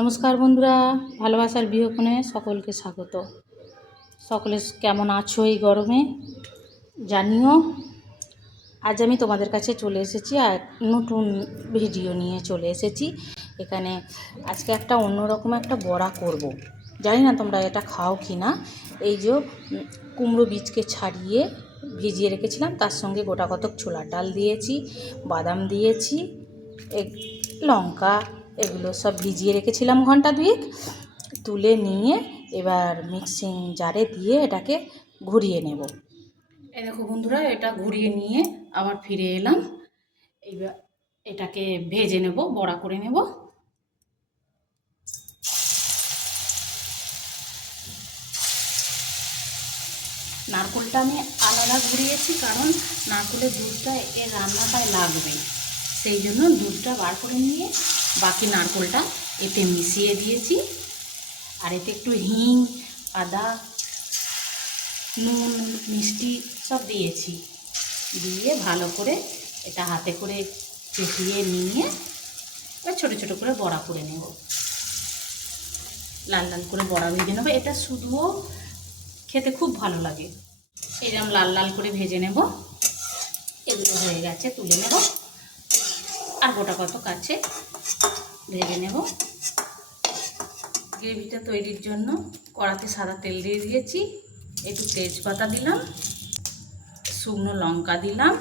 নমস্কার বন্ধুরা, ভালোবাসার বিহকনে সকলকে স্বাগত। সকলে কেমন আছো এই গরমে জানিও। আজ আমি তোমাদের কাছে চলে এসেছি আর নতুন ভিডিও নিয়ে চলে এসেছি। এখানে আজকে একটা অন্যরকম একটা বড়া করব। জানি না তোমরা এটা খাও কি না। এই যে কুমড়ো বীজকে ছাড়িয়ে ভিজিয়ে রেখেছিলাম, তার সঙ্গে গোটা কতক ছোলার ডাল দিয়েছি, বাদাম দিয়েছি, লঙ্কা, এগুলো সব ভিজিয়ে রেখেছিলাম ঘন্টা দুয়েক। তুলে নিয়ে এবার মিক্সিং জারে দিয়ে এটাকে ঘুরিয়ে নেব। এই দেখো বন্ধুরা, এটা ঘুরিয়ে নিয়ে আবার ফিরে এলাম। এইবার এটাকে ভেজে নেব, বড়া করে নেব। নারকেলটা আমি আলাদা ঘুরিয়েছি, কারণ নারকেলের দুধটা এর রান্নাটায় লাগবে, সেই জন্য দুধটা বার করে নিয়ে বাকি নারকেলটা এতে মিশিয়ে দিয়েছি। আর এতে একটু হিং, আদা, নুন, মিষ্টি সব দিয়েছি। দিয়ে ভালো করে এটা হাতে করে চেপিয়ে নিয়ে এবার ছোটো ছোটো করে বড়া করে নেব। লাল লাল করে বড়া ভেজে নেব। এটা শুধুও খেতে খুব ভালো লাগে। এরকম লাল লাল করে ভেজে নেব। এগুলো হয়ে গেছে, তুলে নেব। আর গোটা কত কাছে ভেজে নেব। গ্রেভিটা তৈরির জন্য কড়াতে সাদা তেল দিয়ে দিয়েছি, একটু তেজপাতা দিলাম, শুকনো লঙ্কা দিলাম,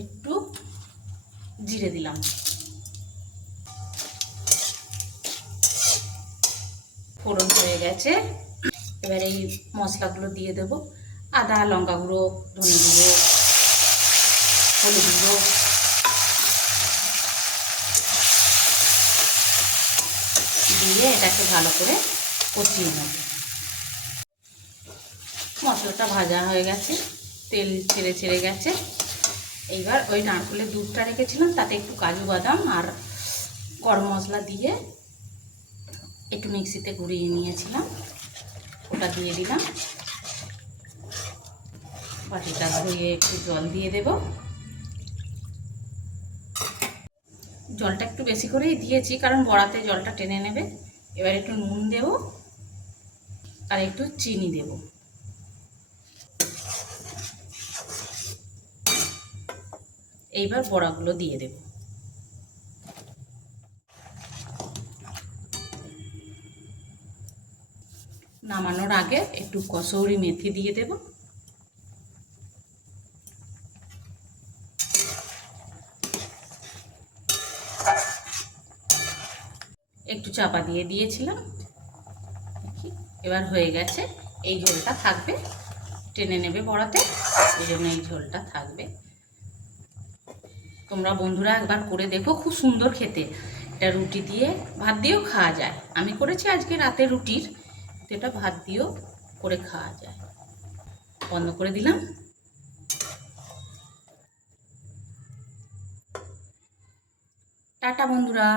একটু জিরে দিলাম। ফোড়ন হয়ে গেছে। এবার এই মশলাগুলো দিয়ে দেব। আদা, লঙ্কা গুঁড়ো, ধনে গুঁড়ো, হলুদ গুঁড়ো, দিয়ে এটাকে ভালো করে কষিয়ে নেব। মশলাটা ভাজা হয়ে গেছে, তেল ছেড়ে ছেড়ে গেছে। এইবার ওই নারকেলের দুধটা রেখেছিলাম, তাতে একটু কাজু বাদাম আর গরম মশলা দিয়ে একটু মিক্সিতে গুঁড়িয়ে নিয়েছিলাম, ওটা দিয়ে দিলাম। বাটিটা ধুয়ে একটু জল দিয়ে দেব। জলটা একটু বেশি করেই দিয়েছি, কারণ বড়াতে জলটা টেনে নেবে। এবার একটু নুন দেব আর একটু চিনি দেব। এইবার বড়াগুলো দিয়ে দেব। নামানোর আগে একটু কসৌরি মেথি দিয়ে দেব। একটু চাপা দিয়ে দিয়েছিলাম। এবার হয়ে গেছে। এই ঝোলটা থাকবে, টেনে নেবে বড়াতে, এই জন্য এই ঝোলটা থাকবে। তোমরা বন্ধুরা একবার করে দেখো, খুব সুন্দর খেতে। এটা রুটি দিয়ে, ভাত দিয়েও খাওয়া যায়। আমি করেছি আজকে রাতে রুটির, এটা ভাত দিয়েও করে খাওয়া যায়। বন্ধ করে দিলাম। টাটা বন্ধুরা।